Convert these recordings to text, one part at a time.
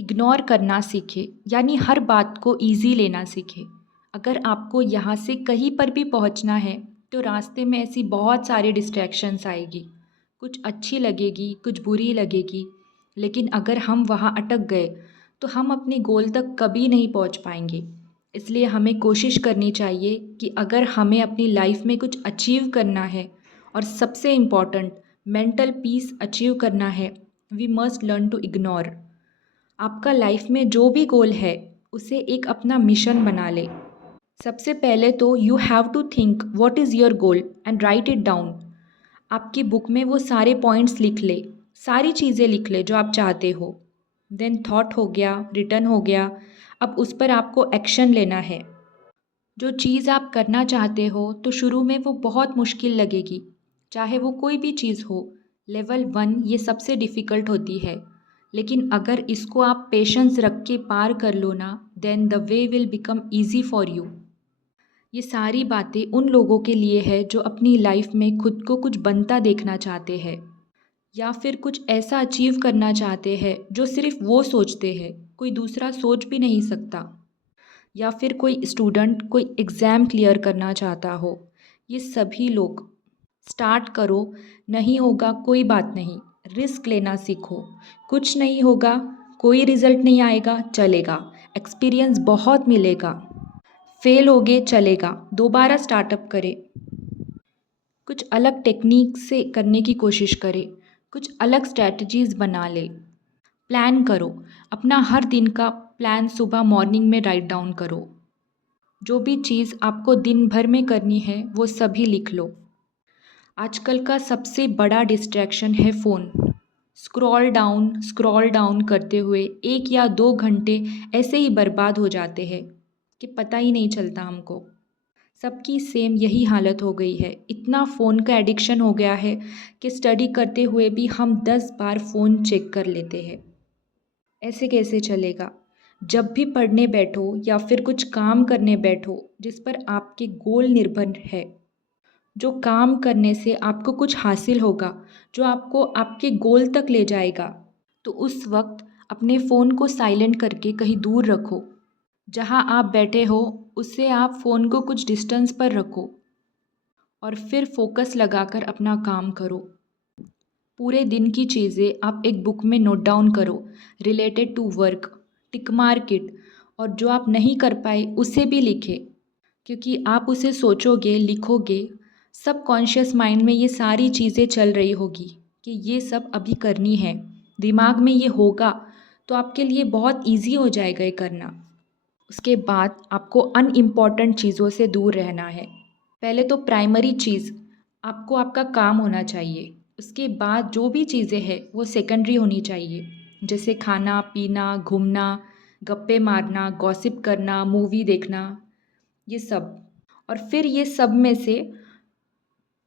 Ignore करना सीखें, यानी हर बात को ईज़ी लेना सीखें। अगर आपको यहाँ से कहीं पर भी पहुँचना है तो रास्ते में ऐसी बहुत सारी डिस्ट्रैक्शंस आएगी। कुछ अच्छी लगेगी, कुछ बुरी लगेगी, लेकिन अगर हम वहाँ अटक गए तो हम अपने गोल तक कभी नहीं पहुँच पाएंगे। इसलिए हमें कोशिश करनी चाहिए कि अगर हमें अपनी लाइफ में कुछ अचीव करना है और सबसे इम्पॉर्टेंट मेंटल पीस अचीव करना है, we must learn to ignore. आपका लाइफ में जो भी गोल है उसे एक अपना मिशन बना ले। सबसे पहले तो you have to think what is your goal and write it down. आपकी बुक में वो सारे पॉइंट्स लिख ले, सारी चीज़ें लिख ले जो आप चाहते हो। देन थॉट हो गया, रिटर्न हो गया। अब उस पर आपको एक्शन लेना है। जो चीज़ आप करना चाहते हो तो शुरू में वो बहुत मुश्किल लगेगी, चाहे वो कोई भी चीज़ हो। लेवल 1 ये सबसे डिफ़िकल्ट होती है, लेकिन अगर इसको आप पेशेंस रख के पार कर लो ना, then the way will become easy for you. ये सारी बातें उन लोगों के लिए है जो अपनी लाइफ में खुद को कुछ बनता देखना चाहते हैं, या फिर कुछ ऐसा अचीव करना चाहते हैं जो सिर्फ वो सोचते हैं, कोई दूसरा सोच भी नहीं सकता। या फिर कोई स्टूडेंट कोई एग्ज़ाम क्लियर करना चाहता हो। ये सभी लोग स्टार्ट करो। नहीं होगा कोई बात नहीं, रिस्क लेना सीखो। कुछ नहीं होगा, कोई रिज़ल्ट नहीं आएगा, चलेगा। एक्सपीरियंस बहुत मिलेगा। फेल होगे चलेगा, दोबारा स्टार्टअप करें। कुछ अलग टेक्निक से करने की कोशिश करें, कुछ अलग स्ट्रैटेजीज़ बना ले। प्लान करो, अपना हर दिन का प्लान सुबह मॉर्निंग में राइट डाउन करो। जो भी चीज़ आपको दिन भर में करनी है वो सभी लिख लो। आजकल का सबसे बड़ा डिस्ट्रैक्शन है फ़ोन। स्क्रॉल डाउन करते हुए 1 या 2 घंटे ऐसे ही बर्बाद हो जाते हैं कि पता ही नहीं चलता हमको। सबकी सेम यही हालत हो गई है। इतना फ़ोन का एडिक्शन हो गया है कि स्टडी करते हुए भी हम 10 बार फ़ोन चेक कर लेते हैं। ऐसे कैसे चलेगा? जब भी पढ़ने बैठो या फिर कुछ काम करने बैठो जिस पर आपके गोल निर्भर है, जो काम करने से आपको कुछ हासिल होगा, जो आपको आपके गोल तक ले जाएगा, तो उस वक्त अपने फ़ोन को साइलेंट करके कहीं दूर रखो। जहाँ आप बैठे हो उससे आप फ़ोन को कुछ डिस्टेंस पर रखो और फिर फोकस लगाकर अपना काम करो। पूरे दिन की चीज़ें आप एक बुक में नोट डाउन करो, related to work, tick mark it. और जो आप नहीं कर पाए उसे भी लिखें, क्योंकि आप उसे सोचोगे, लिखोगे, सबकॉन्शियस माइंड में ये सारी चीज़ें चल रही होगी कि ये सब अभी करनी है। दिमाग में ये होगा तो आपके लिए बहुत इजी हो जाएगा ये करना। उसके बाद आपको अनइम्पॉर्टेंट चीज़ों से दूर रहना है। पहले तो प्राइमरी चीज़ आपको आपका काम होना चाहिए। उसके बाद जो भी चीज़ें हैं वो सेकेंडरी होनी चाहिए, जैसे खाना पीना, घूमना, गप्पे मारना, गॉसिप करना, मूवी देखना, ये सब। और फिर ये सब में से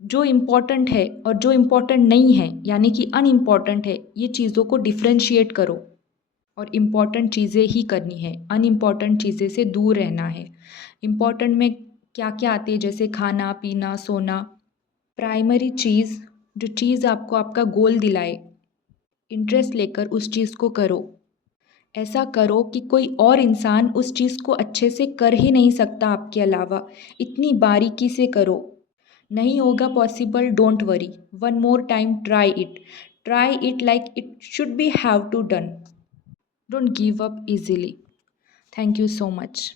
जो इम्पोर्टेंट है और जो इम्पोर्टेंट नहीं है, यानी कि अनइम्पॉर्टेंट है, ये चीज़ों को डिफ्रेंशिएट करो और इम्पॉर्टेंट चीज़ें ही करनी है। अनइम्पॉर्टेंट चीज़ें से दूर रहना है। इम्पॉर्टेंट में क्या क्या आती है, जैसे खाना पीना, सोना। प्राइमरी चीज़, जो चीज़ आपको आपका गोल दिलाए, इंटरेस्ट लेकर उस चीज़ को करो। ऐसा करो कि कोई और इंसान उस चीज़ को अच्छे से कर ही नहीं सकता आपके अलावा। इतनी बारीकी से करो। नहीं होगा possible, don't worry, one more time try it like it should be have to done. Don't give up easily. Thank you so much.